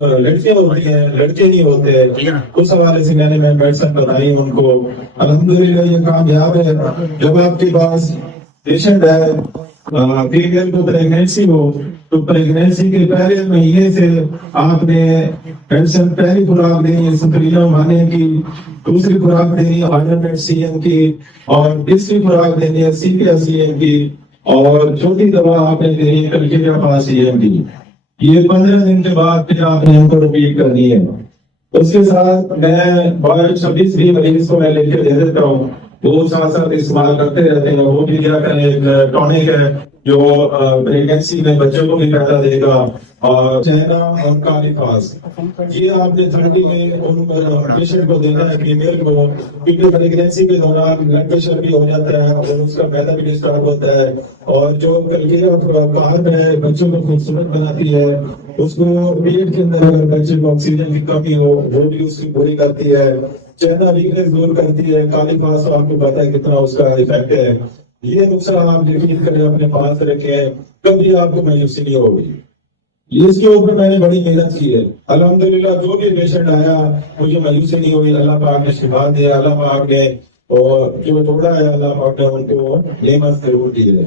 لڑکیاں ہوتی ہیں لڑکے نہیں ہوتے، اس حوالے سے میں میڈیسن بتائی ان کو، الحمدللہ یہ کامیاب ہے۔ جب آپ کے پاس پیشنٹ ہے فیمیل کو پریگنینسی ہو تو پریگنینسی کے پہلے مہینے سے آپ نے میڈیسن پہلی خوراک دینی ہے سپرینو مانے کی، دوسری خوراک دینی ہے 100 CM کی، اور تیسری خوراک دینی ہے CPR CM کی، اور چوتھی دوا آپ نے دینی ہے کلکیریا پاس CM کی۔ یہ 15 دن کے بعد پھر آپ نے ہم کو رپیٹ کرنی ہے۔ اس کے ساتھ میں 26 مریض کو میں لے کے دے دیتا ہوں، وہ ساتھ ساتھ استعمال کرتے رہتے ہیں۔ وہ بھی کیا کریں، ایک ٹونک ہے جو پریگنینسی میں بچوں کو بھی پیدا دے گا، اور چہنا اور کالی فاس، یہ آپ نے 30 میں ان پیشنٹ کو دینا ہے فیمیل کو، کیونکہ پریگنینسی کے دوران بلڈ پریشر بھی ہو جاتا ہے اور اس کا پیدا بھی ڈسٹرب ہوتا ہے، اور جو کلکیریا کارب ہے بچوں کو خوبصورت بناتی ہے، اس کو پیٹ کے اندر اگر بچے کو آکسیجن کی کمی ہو وہ بھی اس کی پوری کرتی ہے، چہنا ویکنس دور کرتی ہے، کالی فاس آپ کو پتا ہے کتنا اس کا افیکٹ ہے۔ یہ نسخہ آپ یقین کریں اپنے پاس رکھیں، کبھی آپ کو مایوسی نہیں ہوگی۔ اس کے اوپر میں نے بڑی محنت کی ہے، الحمدللہ جو بھی پیشنٹ آیا مجھے مایوسی نہیں ہوئی، اللہ پاک نے شفا دیا، اللہ پاک نے اور جو توڑا ہے اللہ پاک نے ان کو نعمت ضرور دی ہے۔